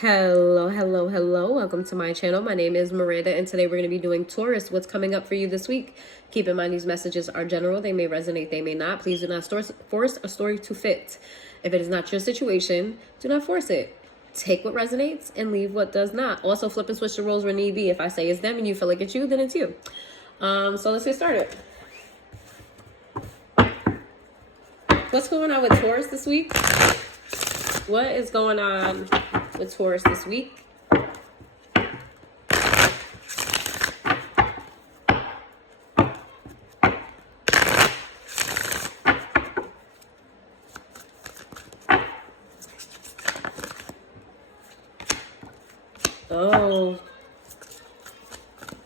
Hello, hello, hello. Welcome to my channel. My name is Miranda, and today we're going to be doing Taurus. What's coming up for you this week? Keep in mind these messages are general. They may resonate, they may not. Please do not force a story to fit. If it is not your situation, do not force it. Take what resonates and leave what does not. Also, flip and switch the roles where need be. If I say it's them and you feel like it's you, then it's you. So let's get started. What's going on with Taurus this week? What is going on with Taurus this week? Oh,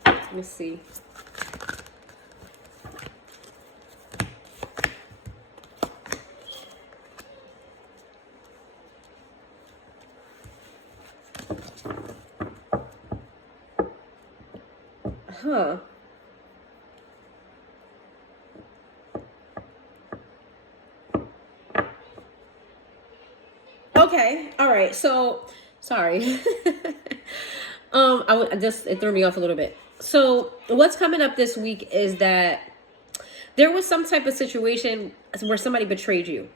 let me see. Huh. Okay. All right. So, sorry. It threw me off a little bit. So, what's coming up this week is that there was some type of situation where somebody betrayed you.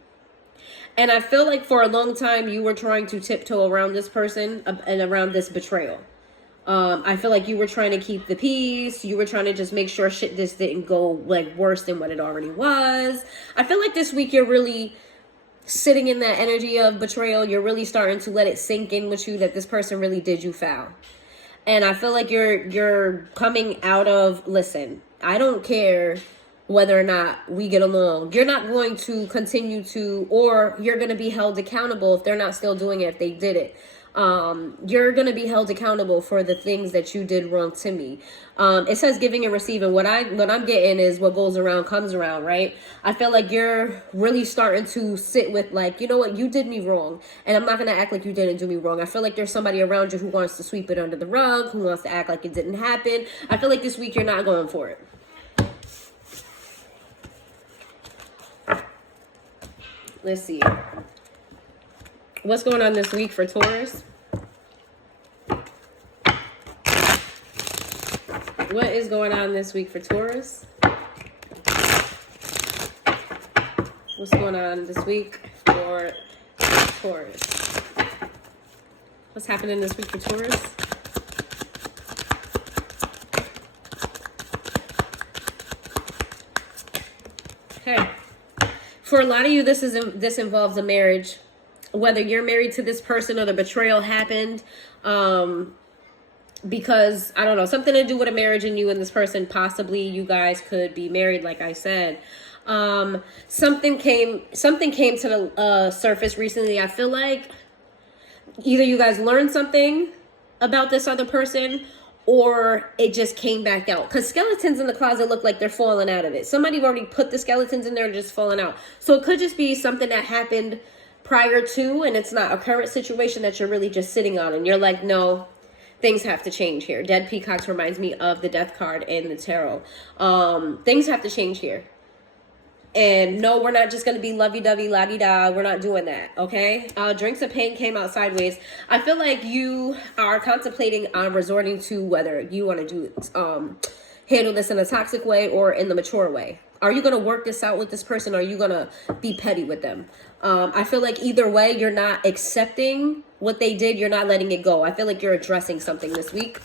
And I feel like for a long time you were trying to tiptoe around this person and around this betrayal. I feel like you were trying to keep the peace. You were trying to just make sure shit just didn't go like worse than what it already was. I feel like this week you're really sitting in that energy of betrayal. You're really starting to let it sink in with you that this person really did you foul. And I feel like you're coming out of, listen, I don't care whether or not we get along. You're not going to continue to, or you're going to be held accountable if they're not still doing it, if they did it. You're going to be held accountable for the things that you did wrong to me. It says giving and receiving. What I'm getting is what goes around comes around, right? I feel like you're really starting to sit with like, you know what, you did me wrong. And I'm not going to act like you didn't do me wrong. I feel like there's somebody around you who wants to sweep it under the rug, who wants to act like it didn't happen. I feel like this week you're not going for it. Let's see. What's going on this week for Taurus? What is going on this week for Taurus? What's going on this week for Taurus? What's happening this week for Taurus? Okay. For a lot of you, this involves a marriage. Whether you're married to this person or the betrayal happened, because, I don't know, something to do with a marriage and you and this person, possibly you guys could be married, like I said. Something came to the surface recently. I feel like either you guys learned something about this other person or it just came back out. Because skeletons in the closet look like they're falling out of it. Somebody already put the skeletons in there and just falling out. So it could just be something that happened prior to, and it's not a current situation that you're really just sitting on. And you're like, no, things have to change here. Dead Peacocks reminds me of the Death card in the tarot. Things have to change here. And no, we're not just going to be lovey-dovey, la-di-da. We're not doing that, okay? Drinks of Pain came out sideways. I feel like you are contemplating on resorting to whether you want to handle this in a toxic way or in the mature way. Are you going to work this out with this person? Or are you going to be petty with them? I feel like either way, you're not accepting what they did. You're not letting it go. I feel like you're addressing something this week.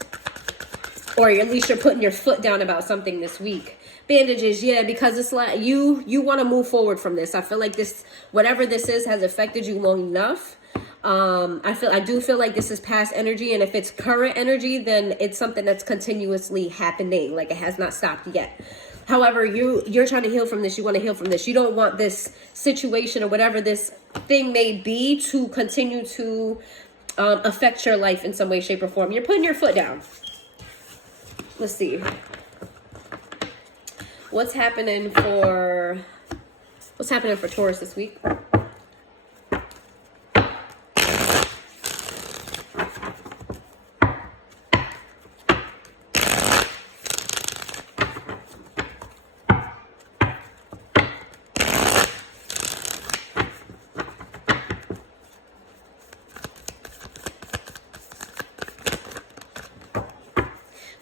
Or at least you're putting your foot down about something this week. Bandages, yeah, because it's like you want to move forward from this. I feel like this, whatever this is, has affected you long enough. I do feel like this is past energy, and if it's current energy, then it's something that's continuously happening, like it has not stopped yet. However, you're trying to heal from this. You want to heal from this. You don't want this situation or whatever this thing may be to continue to affect your life in some way, shape, or form. You're putting your foot down. Let's see. What's happening for Taurus this week?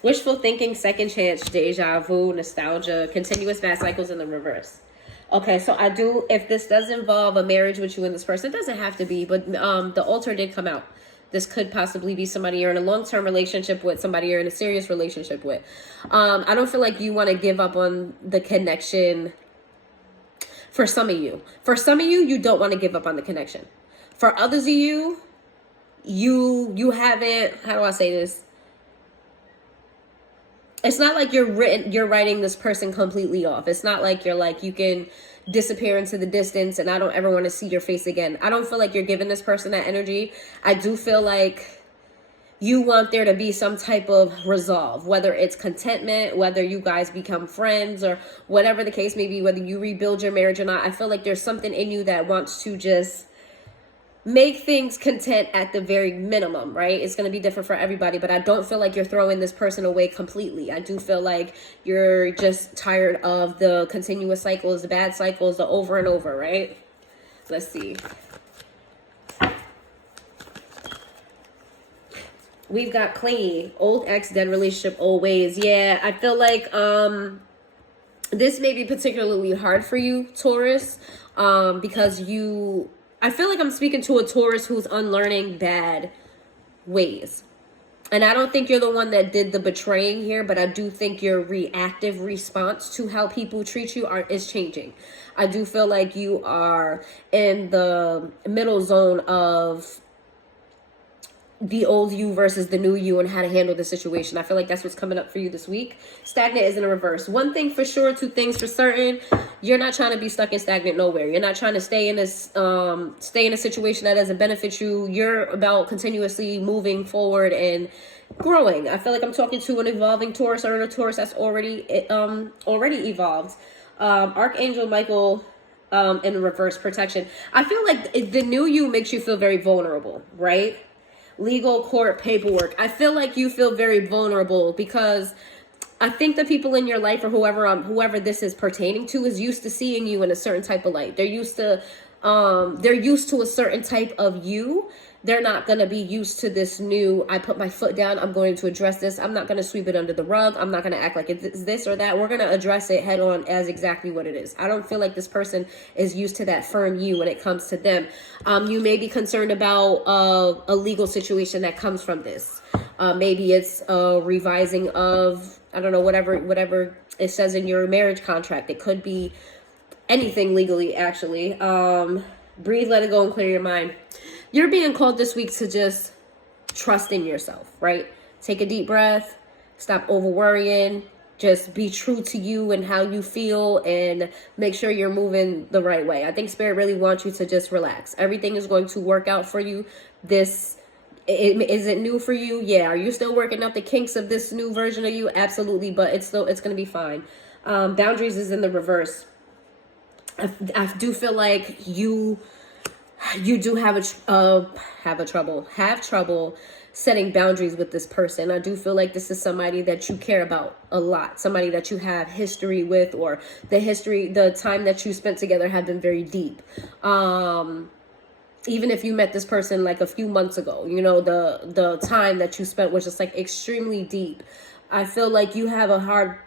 Wishful thinking, second chance, deja vu, nostalgia, continuous bad cycles in the reverse. Okay, so I do, if this does involve a marriage with you and this person, it doesn't have to be, but the altar did come out. This could possibly be somebody you're in a long-term relationship with, somebody you're in a serious relationship with. I don't feel like you want to give up on the connection for some of you. For some of you, you don't want to give up on the connection. For others of you, you haven't, how do I say this? It's not like you're writing this person completely off. It's not like you're like, you can disappear into the distance and I don't ever want to see your face again. I don't feel like you're giving this person that energy. I do feel like you want there to be some type of resolve, whether it's contentment, whether you guys become friends, or whatever the case may be, whether you rebuild your marriage or not. I feel like there's something in you that wants to just make things content at the very minimum, right? It's going to be different for everybody, but I don't feel like you're throwing this person away completely. I do feel like you're just tired of the continuous cycles, the bad cycles, the over and over, right? Let's see. We've got clingy, old ex, dead relationship, old ways. Yeah, I feel like this may be particularly hard for you, Taurus, because I feel like I'm speaking to a Taurus who's unlearning bad ways. And I don't think you're the one that did the betraying here, but I do think your reactive response to how people treat you is changing. I do feel like you are in the middle zone of the old you versus the new you and how to handle the situation. I feel like that's what's coming up for you this week. Stagnant is in a reverse. One thing for sure, two things for certain. You're not trying to be stuck in stagnant nowhere. You're not trying to stay in a situation that doesn't benefit you. You're about continuously moving forward and growing. I feel like I'm talking to an evolving Taurus or a Taurus that's already evolved. Archangel Michael in reverse, protection. I feel like the new you makes you feel very vulnerable, right? Legal, court, paperwork. I feel like you feel very vulnerable because I think the people in your life or whoever this is pertaining to is used to seeing you in a certain type of light. They're used to a certain type of you. They're not going to be used to this new, I put my foot down, I'm going to address this. I'm not going to sweep it under the rug. I'm not going to act like it's this or that. We're going to address it head on as exactly what it is. I don't feel like this person is used to that firm you when it comes to them. You may be concerned about a legal situation that comes from this. Maybe it's a revising of, I don't know, whatever it says in your marriage contract. It could be anything legally, actually. Breathe, let it go, and clear your mind. You're being called this week to just trust in yourself, right? Take a deep breath, stop over worrying, just be true to you and how you feel and make sure you're moving the right way. I think Spirit really wants you to just relax. Everything is going to work out for you. Is it new for you? Yeah. Are you still working out the kinks of this new version of you? Absolutely. But it's going to be fine. Boundaries is in the reverse. I do feel like you do have trouble setting boundaries with this person. I do feel like this is somebody that you care about a lot, somebody that you have history with, or the time that you spent together have been very deep. Even if you met this person like a few months ago, you know, the time that you spent was just like extremely deep. I feel like you have a hard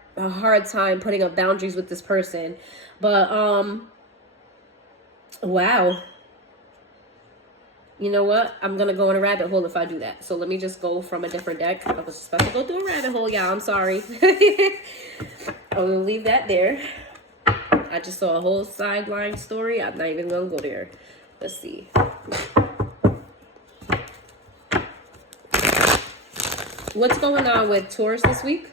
time putting up boundaries with this person. But wow. You know what? I'm going to go in a rabbit hole if I do that. So let me just go from a different deck. I was supposed to go through a rabbit hole, y'all. I'm sorry. I'm going to leave that there. I just saw a whole sideline story. I'm not even going to go there. Let's see. What's going on with Taurus this week?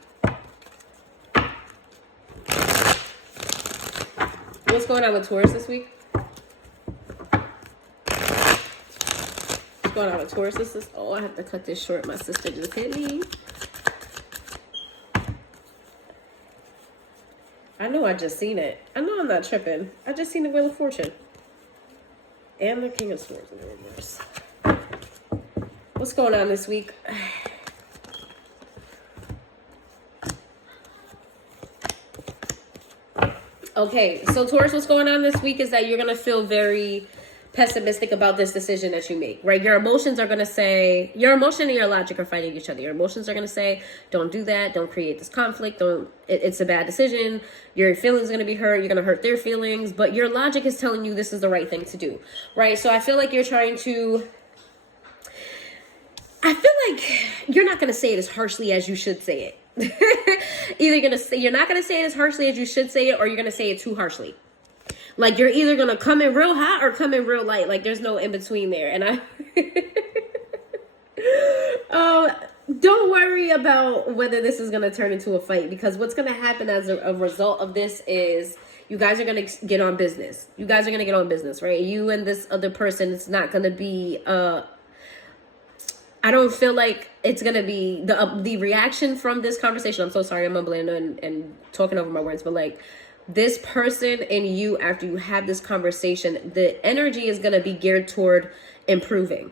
What's going on with Taurus this week? Going on with Taurus? Oh, I have to cut this short. My sister just hit me. I know I just seen it. I know I'm not tripping. I just seen the Wheel of Fortune. And the King of Swords in the reverse. What's going on this week? Okay, so Taurus, what's going on this week is that you're going to feel very pessimistic about this decision that you make, right? Your emotions are going to say, your emotion and your logic are fighting each other. Your emotions are going to say, don't do that. Don't create this conflict. It's a bad decision. Your feelings are going to be hurt. You're going to hurt their feelings. But your logic is telling you this is the right thing to do, right? So I feel like you're trying to, I feel like you're not going to say it as harshly as you should say it. Either you're not going to say it as harshly as you should say it, or you're going to say it too harshly. Like, you're either going to come in real hot or come in real light. Like, there's no in between there. And don't worry about whether this is going to turn into a fight, because what's going to happen as a result of this is you guys are going to get on business. You guys are going to get on business, right? You and this other person, it's not going to be, I don't feel like it's going to be the reaction from this conversation. I'm so sorry. I'm mumbling and talking over my words, but like, this person and you, after you have this conversation, the energy is going to be geared toward improving,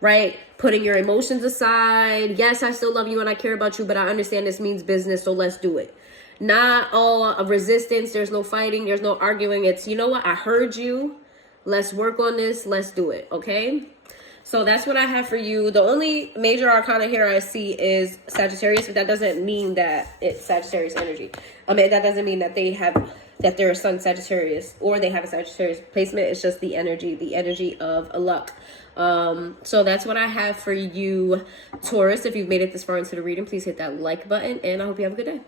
right? Putting your emotions aside. Yes, I still love you and I care about you, but I understand this means business, so let's do it. Not all resistance. There's no fighting. There's no arguing. It's, you know what? I heard you. Let's work on this. Let's do it. Okay? So that's what I have for you. The only major arcana here I see is Sagittarius, but that doesn't mean that it's Sagittarius energy. I mean, that doesn't mean that they're a sun Sagittarius or they have a Sagittarius placement. It's just the energy of a luck. So that's what I have for you, Taurus. If you've made it this far into the reading, please hit that like button, and I hope you have a good day.